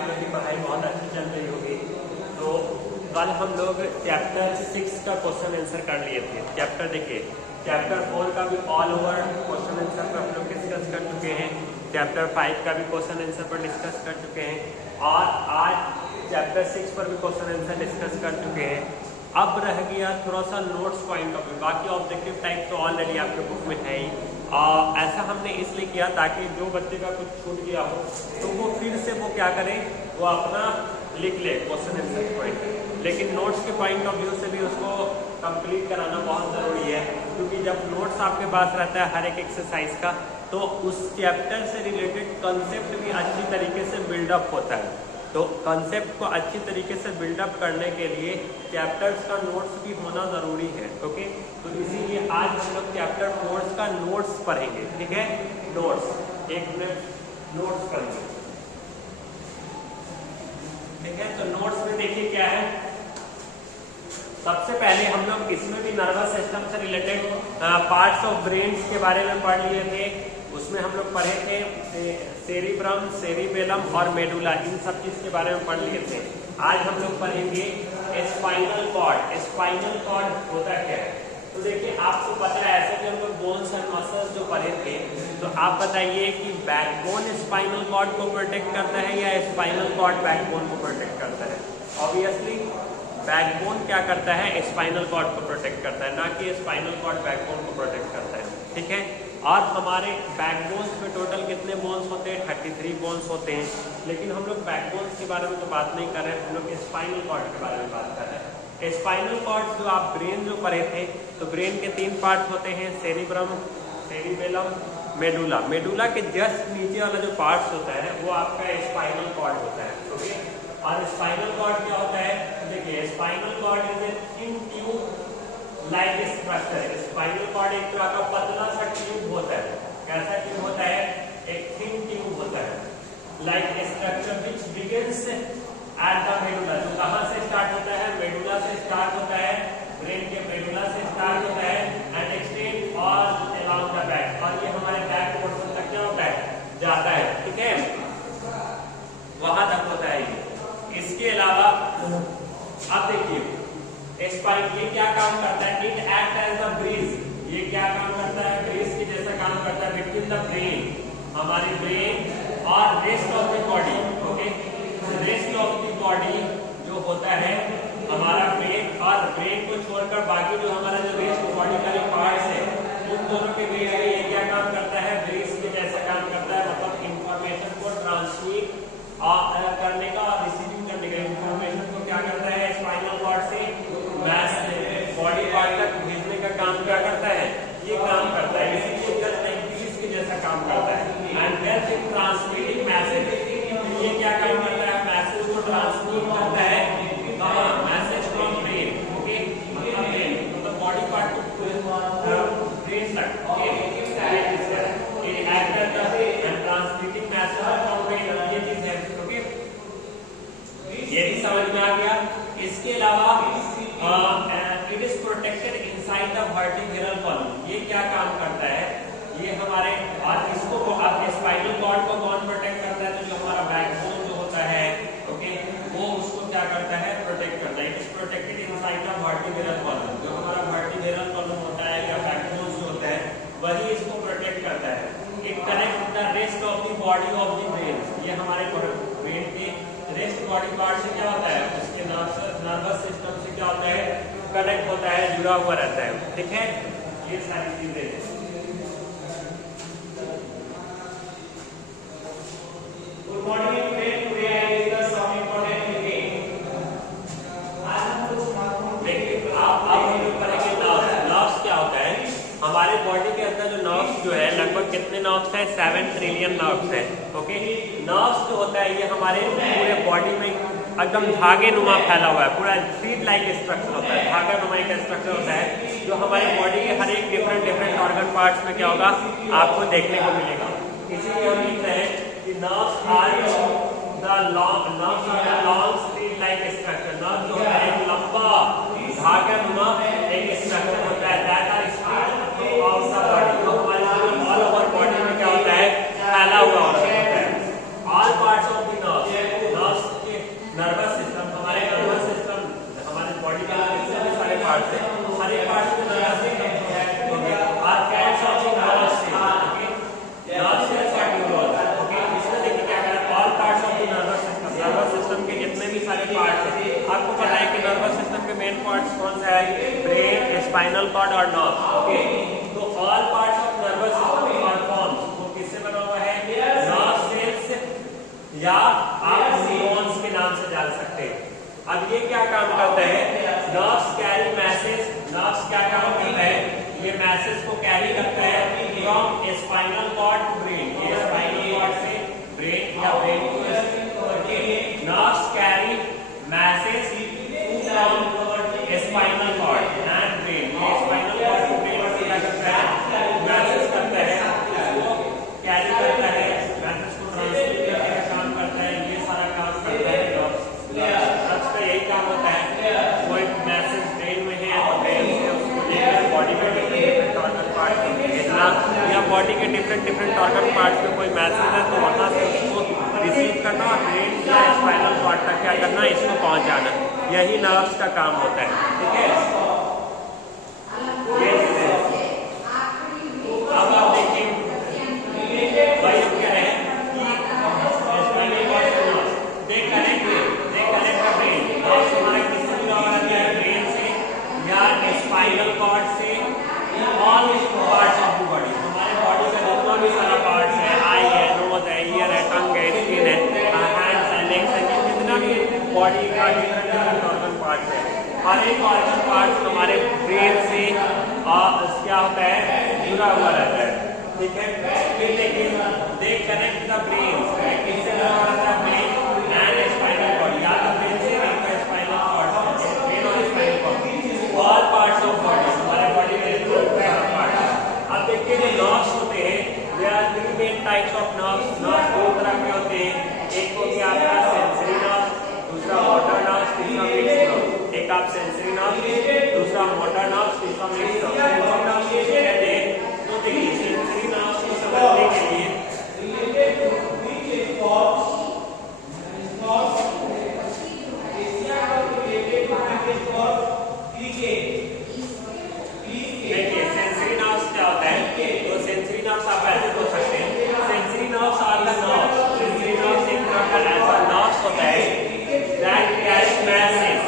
आप लोग की पढ़ाई बहुत अच्छी चल रही होगी। तो कल हम लोग चैप्टर 6 का क्वेश्चन आंसर कर लिए थे। चैप्टर देखिए, चैप्टर 4 का भी ऑल ओवर क्वेश्चन आंसर पर हम लोग डिस्कस कर चुके हैं। चैप्टर 5 का भी क्वेश्चन आंसर पर डिस्कस कर चुके हैं और आज चैप्टर 6 पर भी क्वेश्चन आंसर डिस्कस कर चुके हैं। अब रह गया थोड़ा सा नोट्स पॉइंट ऑफ व्यू। बाकी ऑब्जेक्टिव टाइप तो ऑलरेडी आपके बुक में है ही। ऐसा हमने इसलिए किया ताकि जो बच्चे का कुछ छूट गया हो तो वो फिर से वो क्या करे, वो अपना लिख ले क्वेश्चन आंसर पॉइंट। लेकिन नोट्स के पॉइंट ऑफ व्यू से भी उसको कंप्लीट कराना बहुत ज़रूरी है, क्योंकि जब नोट्स आपके पास रहता है हर एक एक्सरसाइज का तो उस चैप्टर से रिलेटेड कंसेप्ट भी अच्छी तरीके से बिल्डअप होता है। तो कंसेप्ट को अच्छी तरीके से बिल्डअप करने के लिए चैप्टर्स का नोट्स भी होना ज़रूरी है। ओके, तो इसीलिए आज हम लोग चैप्टर 4 का नोट्स पढ़ेंगे। ठीक है, नोट्स एक मिनट नोट्स पढ़ेंगे। ठीक है, तो नोट्स में देखिए क्या है। सबसे पहले हम लोग इसमें भी नर्वस सिस्टम से रिलेटेड पार्ट्स ऑफ ब्रेन्स के बारे में पढ़ लिए थे। उसमें हम लोग पढ़े थे सेरिब्रम, सेरिबेलम और मेडुला, इन सब चीज के बारे में पढ़ लिए थे। आज हम लोग पढ़ेंगे स्पाइनल कॉर्ड। स्पाइनल कॉर्ड होता क्या है? तो देखिए, आपको पता है ऐसे कि हम लोग बोन्स एंड मसल्स जो पढ़े थे, तो आप बताइए कि बैकबोन स्पाइनल कॉर्ड को प्रोटेक्ट करता है या स्पाइनल कॉर्ड बैकबोन को प्रोटेक्ट करता है? ऑब्वियसली बैकबोन क्या करता है, स्पाइनल कॉर्ड को प्रोटेक्ट करता है, ना कि स्पाइनल कॉर्ड बैकबोन को प्रोटेक्ट करता है। ठीक है, और हमारे बैकबोन्स में टोटल कितने बोन्स होते हैं? 33 बोन्स होते हैं। लेकिन हम लोग बैकबोन्स के बारे में तो बात नहीं कर रहे हैं, हम लोग स्पाइनल कॉर्ड के बारे में बात कर रहे हैं। स्पाइनल कॉर्ड जो आप ब्रेन जो पढ़े थे, तो ब्रेन के 3 पार्ट होते हैं, सेरिब्रम, सेरिबेलम, मेडुला। मेडुला के जस्ट नीचे वाला जो पार्ट होता है वो आपका स्पाइनल कॉर्ड होता है। ओके, और स्पाइनल कॉर्ड क्या होता है? देखिए, spinal cord is a thin tube like structure. Spinal cord एक तरह का पतला सा ट्यूब होता है। कैसा ट्यूब होता है? एक थिन ट्यूब होता है like structure which begins at the medulla. जो कहां से स्टार्ट होता है? मेडुला से स्टार्ट होता है, ब्रेन के मेडुला से स्टार्ट होता है and extend all along the back. और ये हमारे बैक पोर्शन तक क्या होता है? जाता है। ठीक है, वहां तक होता है ये। इसके अलावा अब देखिए, स्पाइन ये क्या काम करता है? It act as the bridge. ये क्या काम करता है? ब्रिज के जैसा काम करता है बिटवीन द ब्रेन, हमारी ब्रेन और rest of the body. Okay, rest of the body जो होता है हमारा ब्रेन, और ब्रेन को छोड़कर बाकी जो हमारा जो रेस्ट बॉडी का जो पार्ट्स है उन दोनों के बीच में ये क्या काम करता है? ब्रिज के जैसा काम करता है। मतलब इंफॉर्मेशन को ट्रांसमिट करने का और रिसीविंग करने का, इंफॉर्मेशन को क्या करता है स्पाइनल कॉर्ड से बॉडी पार्ट तक भेजने का काम क्या करता है? ये काम करता है। इसीलिए जस्ट लाइक ब्रिज के जैसा काम करता है। And help in transmitting message. ये क्या काम करता है? मैसेज को ट्रांसमिट करता है। Message from brain. ओके, मतलब ब्रेन मतलब बॉडी पार्ट को ब्रेन तक। ओके, ये एक्ट करता है and transmitting message from brain. ये चीज है। ओके, ये भी समझ में आ गया। इसके अलावा it is protected inside the vertebral column. ये क्या काम करता है? ये हमारे, और इसको अब स्पाइनल कॉर्ड को कौन प्रोटेक्ट करता है? तो जो हमारा बैकबोन जो होता है, ओके, वो उसको क्या करता है? प्रोटेक्ट करता है। It is protected inside the vertebral column. जो हमारा वर्टिब्रल कॉलम होता है या बैकबोन जो होता है वही इसको प्रोटेक्ट करता है। It connect the rest of the body of the brain. ये हमारे ब्रेन के रेस्ट बॉडी पार्ट से क्या होता है? उसके नर्वस सिस्टम से क्या होता है? कनेक्ट होता है, जुड़ा हुआ रहता है। ठीक है, ये सारी चीजें। Good morning student, today I discuss some important thing. आज हम कुछ महत्वपूर्ण देखिए, आप हम लोग पढ़ेंगे नर्व्स। नर्व्स क्या होता है? हमारे बॉडी के अंदर जो नर्व्स जो है, लगभग कितने नर्व्स है? 7 ट्रिलियन नर्व्स है। ओके, नर्व्स जो होता है ये हमारे पूरे बॉडी में एकदम धागे नुमा फैला हुआ है, पूरा थ्रेड लाइक स्ट्रक्चर होता है, धागा नुमा एक स्ट्रक्चर होता है, जो हमारे बॉडी के हर एक डिफरेंट ऑर्गन पार्ट्स में क्या होगा? आपको देखने को मिलेगा। इसीलिए हम लिखते हैं कि nerves are the long thread like structure. Nerve जो है एक लंबा धागा नुमा एक स्ट्रक्चर होता है, that are spread of the body. जो हमारे ऑल ओवर बॉडी में क्या होता है? फैला हुआ होता है। All parts of the nerve part है, हर एक पार्ट को नर्वस सिस्टम है, ओके, और cats of nervous system, okay, nervous system neuron, okay, इसमें देखिए क्या कर रहा है, all parts of the nervous system के जितने भी सारे पार्ट्स हैं, आपको पता है कि नर्वस सिस्टम के मेन पार्ट्स कौन सा है, ब्रेन, स्पाइनल कॉर्ड और नर्व, ओके, तो all parts of nervous system are formed, वो किससे बना हुआ है, नर्व सेल्स या आप न्यूरॉन्स के नाम से जान सकते हैं। अब ये क्या काम करता है, नर्व्स कैरी मैसेज, नर्व्स क्या काम करता है, ये मैसेज को कैरी करता है from spinal cord to brain, ये स्पाइनल कॉर्ड से ब्रेन या brain to nerves carry message from spinal cord and brain, ये स्पाइनल कॉर्ड टू ब्रेन से क्या करता है, मैसेज करता है, इसको कैरी करता है, मैसेज को ट्रांसमिट करने का काम करता है, ये सारा काम करता है नर्व्स का, यही काम होता है। कोई मैसेज ब्रेन में है तो ब्रेन से उसको लेकर बॉडी में डिफरेंट ऑर्गन पार्ट को भेजना, या बॉडी के डिफरेंट ऑर्गन पार्ट्स में कोई मैसेज है तो वहां से उसको रिसीव करना और ब्रेन या स्पाइनल कॉर्ड तक क्या करना, इसको पहुंचाना, यही नर्व्स का काम होता है, ठीक है। अब आप देखिए भाई क्या है कि स्पाइनल कॉर्ड से nerves they connect the brain, nerves हमारे किससे जुड़ा हुआ है, ब्रेन से या स्पाइनल कॉर्ड से, all parts of the body, हमारे बॉडी का जितना भी सारा पार्ट्स है, आई है, नोज है, ईयर है, टंग है, स्किन है, हैंड्स है, लेग्स है, जितना भी बॉडी का डिफरेंट ऑर्गन पार्ट्स है, हर एक ऑर्गन पार्ट्स हमारे ब्रेन से क्या होता है, जुड़ा हुआ रहता है, ठीक है। फिर देखिए दे कनेक्ट द ब्रेन, किससे जुड़ा हुआ रहता है, ब्रेन एंड स्पाइनल कॉर्ड, या तो ब्रेन से या तो स्पाइनल कॉर्ड, ब्रेन और spinal cord, all parts of body, हमारे बॉडी में पार्ट। अब देखिए जो नर्व्स होते हैं, there are three main types of nerves, nerves दो तरह के होते हैं, एक हो गया आपका सेंसरी नर्व, दूसरा मोटर नर्व, तीसरा मिक्स नर्व, एक आप सेंसरी नर्व, दूसरा मोटर नर्व, तीसरा मिक्स नर्व। सेंसरी नर्व किसे कहते हैं, तो देखिए सेंसरी नर्व को समझने के लिए देखिए सेंसरी नर्व्स क्या होता है, तो सेंसरी नर्व्स आप ऐसे बोल सकते हैं, sensory nerves are the nerves, sensory nerves एक तरह का ऐसा नर्व्स होता है that carry message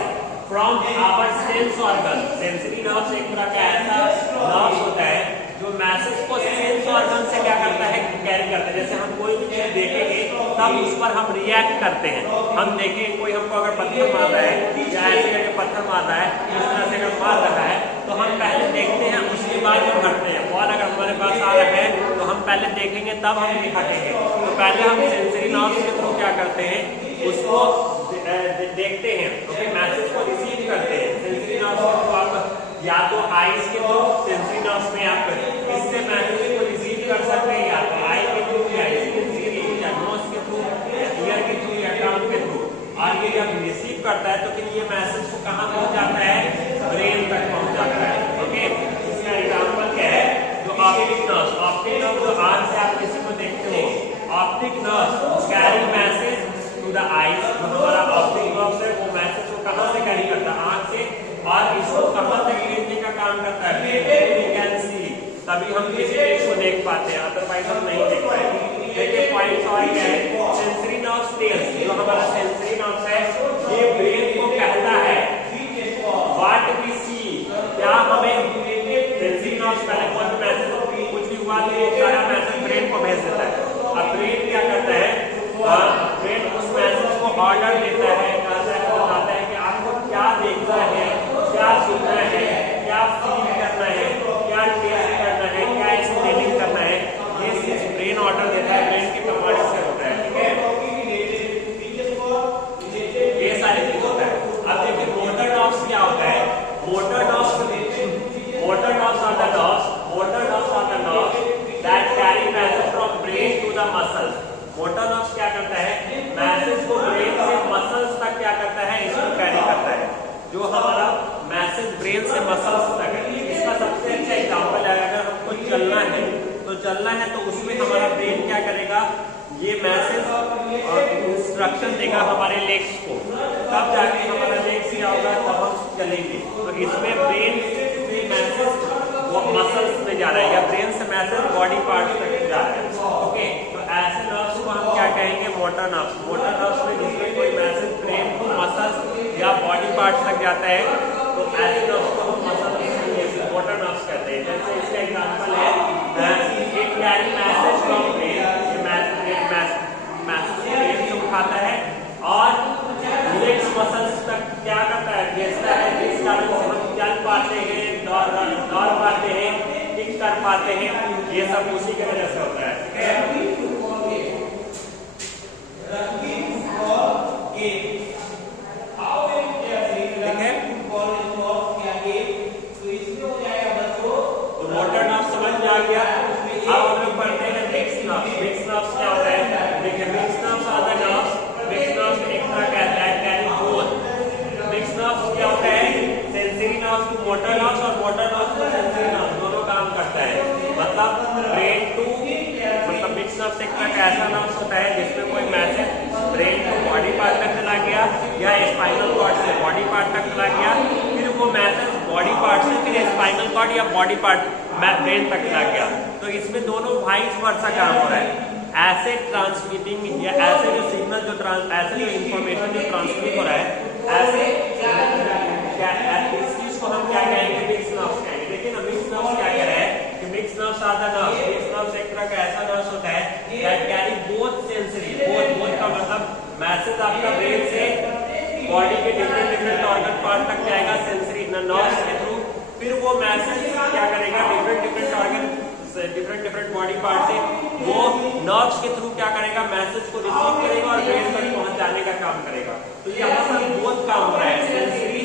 from our sense organ, sensory nerves एक तरह का ऐसा नर्व्स होता है जो मैसेज को सेंस ऑर्गन से क्या करता है, कैरी करता है। जैसे हम कोई भी चीज देखेंगे तब उस पर हम रिएक्ट करते हैं, हम देखें कोई हमको अगर पत्थर मार रहा है या ऐसे करके पत्थर मार रहा है, इस तरह से अगर मार रहा है तो हम पहले देखते हैं, उसके बाद हम करते हैं। बॉल अगर हमारे पास आ रहा है तो हम पहले देखेंगे तब हम दिखाएंगे, तो पहले हम सेंसरी नर्व्स के थ्रू क्या करते हैं, उसको देखते हैं, ओके, मैसेज को रिसीव करते हैं। सेंसरी नर्व्स के थ्रू आप या तो आईज के थ्रू, सेंसरी नर्व्स में आप इससे मैसेज को रिसीव कर सकते हैं, या तो आई के थ्रू या स्किन के थ्रू या नोज के थ्रू या ईयर के थ्रू या टंग के थ्रू, और ये जब रिसीव करता है तो फिर ये मैसेज को कहाँ पहुंच जाता है, ब्रेन तक पहुंच जाता है, ओके। इसका एग्जांपल क्या है, जो ऑप्टिक नर्व जो आंख से आप किसी को देखते हो, optic nerve carry message to the eyes, जो हमारा ऑप्टिक नर्व है वो मैसेज को कहाँ से कैरी करता है, आंख से, और इसको कहाँ तक भेजने का काम करता है, ब्रेन कैन सी, तभी हम किसी चीज को देख पाते हैं, अदरवाइज हम नहीं देख पाएंगे। देखिए पॉइंट और क्या है, सेंसरी नर्व्स टेल्स, जो हमारा सेंसरी नर्व्स है ये ब्रेन को कहता है व्हाट वी सी, क्या हमें सेंसरी नर्व्स पहले कोई भी मैसेज कुछ भी हुआ तो सारा मैसेज ब्रेन को भेज देता है। अब ब्रेन क्या करता है, ब्रेन उस मैसेज को ऑर्डर देता है, बताता है कि आपको क्या देखना है, क्या सुनना है, क्या फील करना है, क्या टेस्ट करना है, क्या एक्सप्लेनिंग करना है, ये सिर्फ ब्रेन ऑर्डर देता है, ब्रेन के कमांड से होता है, ठीक है, ये सारी चीज होता है। अब देखिए मोटर नर्व्स क्या होता है, motor nerves are the nerves that carry message from brain to the muscles. Motor nerves क्या करता है, मैसेज को ब्रेन से मसल्स तक क्या करता है, इसको कैरी करता है, जो हमारा मैसेज ब्रेन से मसल्स तक है। इसका सबसे अच्छा एग्जांपल है, अगर हमको चलना है तो उसमें हमारा ब्रेन क्या करेगा, ये मैसेज और इंस्ट्रक्शन देगा हमारे लेग्स को, तब जाके हमारा लेग्स क्या होगा, तब हम चलेंगे। तो इसमें ब्रेन मैसेज बॉडी पार्ट तक जा रहा है। ओके, तो ऐसे नर्व्स को हम क्या कहेंगे? Motor nerves. मोटर नर्व्स में जिसमें कोई मैसेज ब्रेन को मसल्स या बॉडी पार्ट तक जाता है, तो ऐसे नर्व्स को हम मसल मोटर नर्व्स कहते हैं। जैसे इसका एग्जांपल है एक carry message from brain, message brain से उठाता है और लेग्स मसल्स तक क्या करता है? भेजता है, जिस कारण से हम चल पाते हैं, दौड़ पाते हैं, किक कर पाते हैं। ये सब उसी की वजह से होता है। ठीक है, मोटर नर्व समझ में आ गया। अब हम लोग पढ़ते हैं मिक्स नर्व्स। मिक्स नर्व्स क्या होता है? देखिए, mix nerves are the nerves, mix nerves एक तरह कहता है कैरी बोथ। मिक्स नर्व्स क्या होता है? Sensory nerves to motor nerves और motor nerves to sensory nerves, दोनों काम करता है। मतलब ब्रेन टू, मतलब मिक्स नर्व्स एक तरह का ऐसा नर्व्स होता है जिसमें कोई message brain to body part तक चला गया या स्पाइनल कॉर्ड से बॉडी पार्ट तक चला गया, फिर वो मैसेज बॉडी पार्ट से फिर स्पाइनल कॉर्ड या बॉडी पार्ट ब्रेन तक चला गया। तो इसमें दोनों वाइस वर्सा काम हो रहा है। ऐसे ट्रांसमिटिंग या ऐसे जो सिग्नल ऐसे जो इंफॉर्मेशन जो ट्रांसमिट हो रहा है, ऐसे इस चीज को हम क्या कहेंगे? मिक्स नर्व्स कहेंगे। लेकिन मिक्स नर्व्स क्या कह रहा है कि mix nerves are the nerves, mix nerves एक तरह का ऐसा नर्व्स होता है that carry both sensory, both का मतलब मैसेज आपका ब्रेन से बॉडी के डिफरेंट ऑर्गन पार्ट तक जाएगा सेंसरी नर्व्स के थ्रू, फिर वो मैसेज क्या करेगा? Different organ different body part से वो नर्व्स के थ्रू क्या करेगा? मैसेज को रिसीव करेगा और ब्रेन तक पहुंचाने का काम करेगा। तो यहाँ पर बहुत काम हो रहा है। Sensory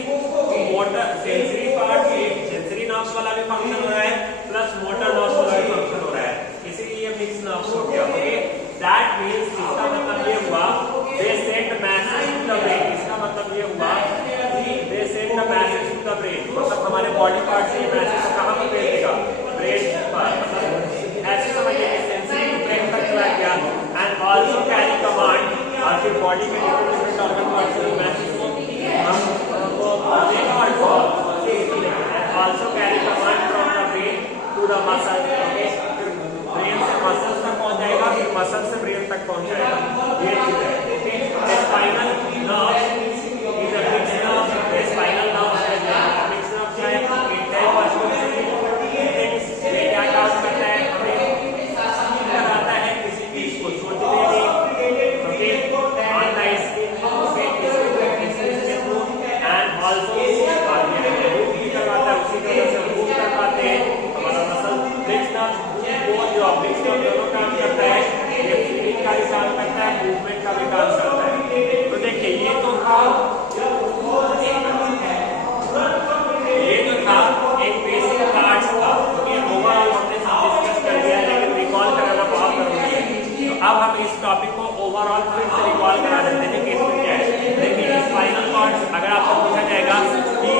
motor, sensory part, sensory nerves वाला भी फंक्शन हो रहा है प्लस मोटर नर्व्स वाला भी फंक्शन हो रहा है, इसीलिए मिक्स नर्व्स हो गया। ओके, दैट मींस इसका मतलब ये हुआ they send message to the brain. इसका मतलब ये हुआ कि they send the message to the brain, मतलब हमारे बॉडी पार्ट से ये मैसेज कहां पर भेजेगा? ब्रेन पर। मतलब ऐसे समझिए कि सेंसरी ब्रेन तक चला गया एंड आल्सो कैरी कमांड, और फिर बॉडी के डिफरेंट ऑर्गन पार्ट से मैसेज को हम देगा और also carry command from the brain to the muscle. Okay, brain से मसल तक पहुंच जाएगा, फिर मसल से ब्रेन तक पहुंच जाएगा। ये चीज है। Okay, spinal nerve is a mix nerve. Spinal nerve mix nerve क्या है? ये क्या काम करता है? हमें लगाता है किसी चीज को सोचने में। Okay, on the skin and also move भी करवाता है, उसी की वजह से मूव कर पाते हैं। हमारा मसल मिक्स नर्व वो जो मिक्स नर्व दोनों काम करता है, ये फीलिंग का भी काम करता है, मूवमेंट का भी काम करता है। तो देखिए, ये तो था एक बेसिक पार्ट्स था। ओवरऑल हमने सब डिस्कस कर लिया, लेकिन रिकॉल कराना बहुत जरूरी है। तो अब हम इस टॉपिक को ओवरऑल फिर से रिकॉल करा देते हैं कि इसमें क्या है। देखिए, स्पाइनल कॉर्ड, अगर आपको पूछा जाएगा कि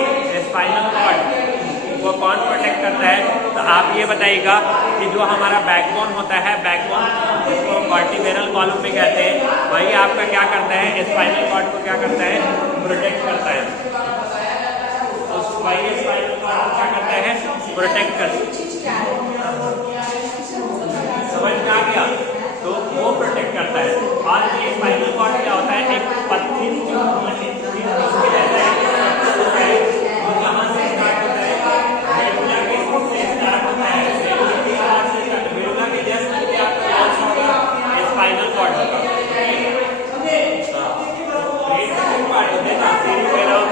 स्पाइनल कॉर्ड को कौन प्रोटेक्ट करता है, तो आप ये बताइएगा कि जो हमारा बैकबोन होता है, बैकबोन जिसको वर्टिब्रल कॉलम पे कहते हैं, वही आपका क्या करता है? स्पाइनल कॉर्ड को क्या करता है? प्रोटेक्ट करता है। वही स्पाइनल कॉर्ड क्या करता है? प्रोटेक्ट करता है। समझ में आ गया? तो वो प्रोटेक्ट करता है। और ये स्पाइनल कॉर्ड क्या होता है? एक पत्थर इसके जैसा है, यहाँ से स्टार्ट होता है, मेडुला के से स्टार्ट होता है, मेडुला के जस्ट नीचे आपका कौन सा होगा? स्पाइनल कॉर्ड होगा। पार्ट होते हैं ना, सेरिबेलम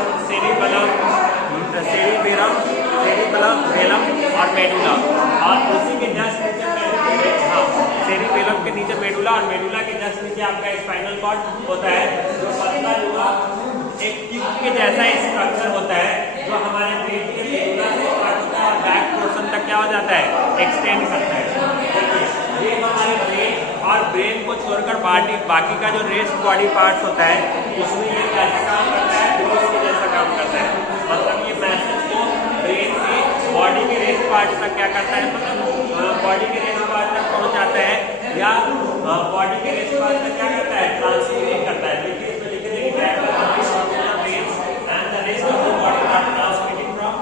और मेडुला, और उसी के जस्ट नीचे सेरिबेलम के नीचे मेडुला, और मेडुला के जस्ट नीचे आपका स्पाइनल कॉर्ड होता है, जो पतला जुड़ा एक ट्यूब के जैसा स्ट्रक्चर होता है, जो हमारे ब्रेन के मेडुला से स्टार्ट होता है और बैक पोर्शन तक क्या हो जाता है? एक्सटेंड करता है। ये हमारे ब्रेन और ब्रेन को छोड़कर बाकी का जो रेस्ट बॉडी पार्ट्स होता है, उसमें ये कैसा काम करता है? उसके जैसा काम करता है। मतलब ये मैसेज को ब्रेन से बॉडी के रेस्ट पार्ट तक क्या करता है? मतलब बॉडी के रेस्ट पार्ट तक पहुंचाता है, या बॉडी के रेस्ट पार्ट तक क्या करता है? ट्रांसमिट करता है। देखिए, इसमें लिखे थे कि and the rest of the body are transmitting from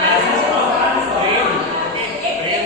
message from brain, brain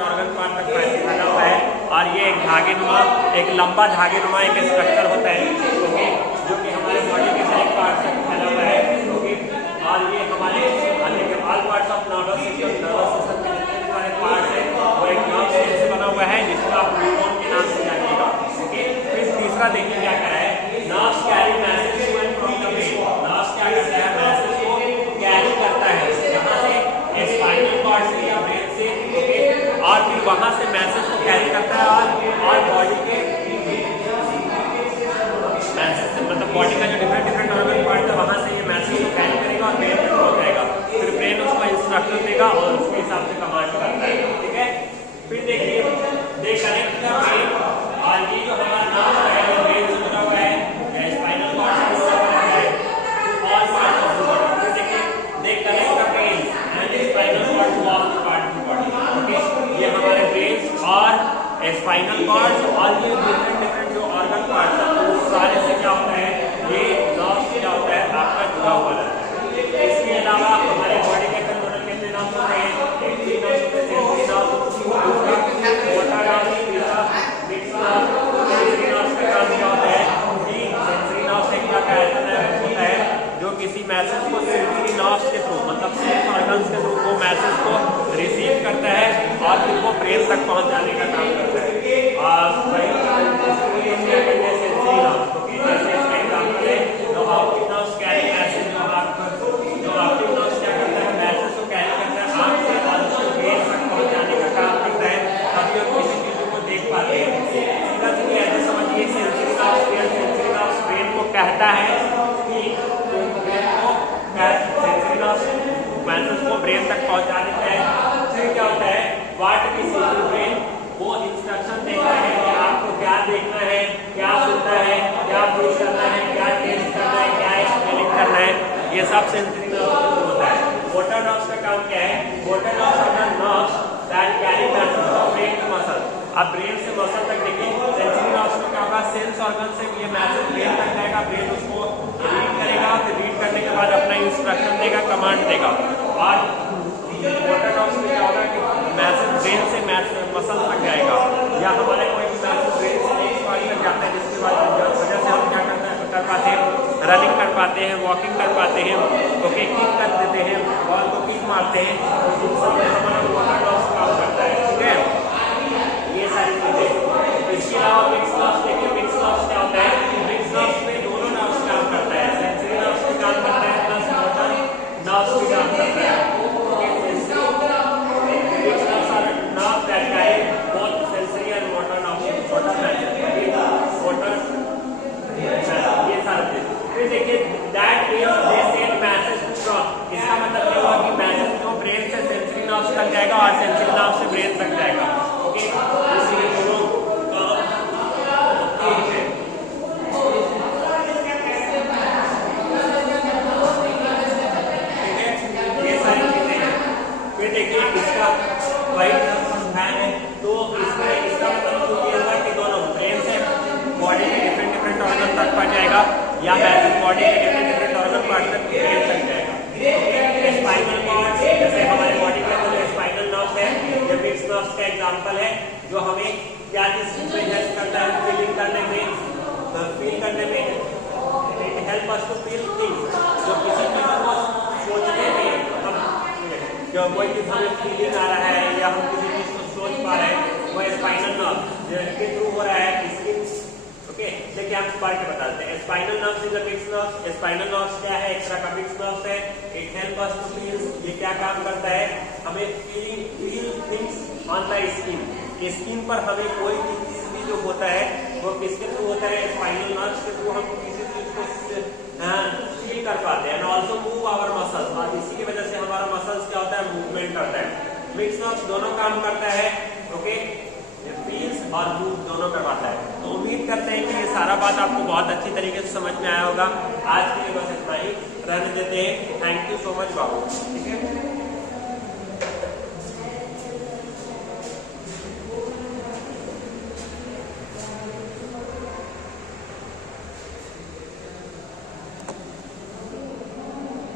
different organ part तक फैला हुआ है। और ये एक धागेनुमा, एक लंबा धागेनुमा एक स्ट्रक्चर होता है, ओके, जो कि हमारे बॉडी के हर एक पार्ट तक फैला हुआ है, ओके। और ये हमारे all parts of nervous system के जितने भी हमारे पार्ट्स हैं वो एक नर्व सेल से बना हुआ है, जिसको आप न्यूरॉन के नाम से जानिएगा, ओके। फिर तीसरा देखिए क्या करा है, nerves carry message to and from the brain. Nerves क्या करता है, मैसेज को कैरी करता है यहाँ से स्पाइनल कॉर्ड से या ब्रेन से, ओके, और फिर वहां से मैसेज को कैरी करता है और बॉडी के मैसेज, मतलब बॉडी का जो डिफरेंट ऑर्गन पार्ट है वहां से ये मैसेज को कैरी करेगा और ब्रेन तक पहुंच जाएगा। फिर ब्रेन उसको इंस्ट्रक्शन देगा और उसके हिसाब से कमांड करता है, ठीक है। फिर देखिए दे कनेक्ट द ब्रेन, और ये जो हमारा नर्व है ये ब्रेन से जुड़ा हुआ है, स्पाइनल कॉर्ड से जुड़ा हुआ है, और पार्ट ऑफ द बॉडी। फिर देखिए they connect the brain and spinal cord to all the part of the body, okay. ये हमारे ब्रेन और स्पाइनल कॉर्ड और ये डिफरेंट जो ऑर्गन पार्ट्स हैं वो सारे से क्या होता है, ये नर्व से क्या होता है आपका जुड़ा हुआ रहता है। इसके अलावा हमारे बॉडी के अंदर टोटल कितने नर्व्स होते हैं, एक 3 नर्व्स होते हैं, सेंसरी नर्व, दूसरा मोटर नर्व, तीसरा मिक्स नर्व। सेंसरी नर्व का काम क्या होता है कि सेंसरी नर्व से क्या होता है जो किसी मैसेज को सेंसरी नर्व्स के थ्रू, मतलब सेंस ऑर्गन्स के थ्रू वो मैसेज को रिसीव करता है और फिर वो ब्रेन तक पहुंचाने का काम करता है। और भाई इसको हम क्या कहते हैं, सेंसरी नर्व, ओके। जैसे इसका एग्जांपल है जो ऑप्टिक नर्व्स कैरी मैसेज, जो ऑप्टिक नर्व्स क्या करता है, मैसेज को कैरी करता है आंख से और उसको ब्रेन तक पहुंचाने का काम करता है, ताकि हम किसी चीज को देख पाते हैं। सीधा सीधी ऐसे समझिए, सेंसरी नर्व्स ब्रेन को कहता है कि सेंसरी नर्व्स मैसेज को ब्रेन तक पहुंचा देता है। फिर क्या होता है, व्हाट इज इन ब्रेन, वो इंस्ट्रक्शन देता है कि आपको क्या देखना है, क्या सुनना है, क्या फील करना है, क्या टेस्ट करना है, क्या स्मेलिंग करना है, ये सब सेंसरी नर्व्स को होता है। मोटर नर्व्स का काम क्या है, motor nerves are the nerves that carry message from brain to muscle. अब ब्रेन से मसल तक देखिए, सेंसरी नर्व्स में क्या होगा, सेंस ऑर्गन से ये मैसेज ब्रेन तक जाएगा, ब्रेन उसको रीड करेगा, फिर रीड करने के बाद अपना इंस्ट्रक्शन देगा, कमांड देगा। और मोटर नर्व्स में क्या होगा कि मैसेज ब्रेन से मसल तक जाएगा, या हमारे कोई भी मैसेज ब्रेन से नेक्स्ट पार्ट तक जाता है, जिसके बाद वजह से हम क्या कर पाते हैं, रनिंग कर पाते हैं, वॉकिंग कर पाते हैं, ओके, किक कर देते हैं, बॉल को किक मारते हैं, तो इन सब में हमारा मोटर नर्व्स काम करता है, ठीक है। ये सारी चीजें। इसके अलावा मिक्स नर्व्स देखिए, मिक्स नर्व्स क्या होता है, मिक्स नर्व्स में दोनों नर्व्स काम करता है, सेंसरी नर्व्स भी काम करता है प्लस मोटर नर्व्स भी काम करता है। देखिए that means they send message from, इसका मतलब ये हुआ कि मैसेज जो ब्रेन से सेंसरी नर्व्स तक जाएगा और सेंसरी नर्व से ब्रेन तक जाएगा, ओके। इसीलिए दोनों ये सारी चीजें हैं। फिर देखिए इसका वाइट फैन है, तो इसका मतलब ये हुआ कि दोनों ब्रेन से बॉडी के डिफरेंट ऑर्गन तक पहुंच जाएगा, या मैसेज बॉडी के डिफरेंट ऑर्गन पार्ट तक ब्रेन तक जाएगा। स्पाइनल कॉर्ड, जैसे हमारे बॉडी के अंदर स्पाइनल नर्व्स है, ये मिक्स नर्व्स का एग्जांपल है, जो हमें क्या चीज में हेल्प करता है, फीलिंग करने में, फील करने में, help us to feel things, जो किसी चीज को सोचने में, जो कोई चीज हमें फीलिंग आ रहा है या हम किसी चीज को सोच पा रहे हैं, वो स्पाइनल नर्व के थ्रू हो रहा है। इसकी ओके, देखिए हम पढ़ के बताते हैं। Spinal nerves is a mix nerves. Spinal nerves क्या है, एक तरह का मिक्स नर्व्स है। It help us to feel, ये क्या काम करता है, हमें feel things on the skin, skin पर हमें कोई चीज भी जो होता है वो किसके थ्रू होता है, स्पाइनल नर्व्स के थ्रू हम किसी चीज को फील कर पाते हैं। And also move our muscles, और इसी की वजह से हमारा मसल्स क्या होता है, मूवमेंट करता है। मिक्स नर्व्स दोनों काम करता है, ओके, फील्स और मूव दोनों करवाता है। तो उम्मीद करते हैं कि ये सारा बात आपको बहुत अच्छी तरीके से समझ में आया होगा। आज के लिए बस इतना ही, रहने देते हैं। थैंक यू सो मच बाबू, ठीक है।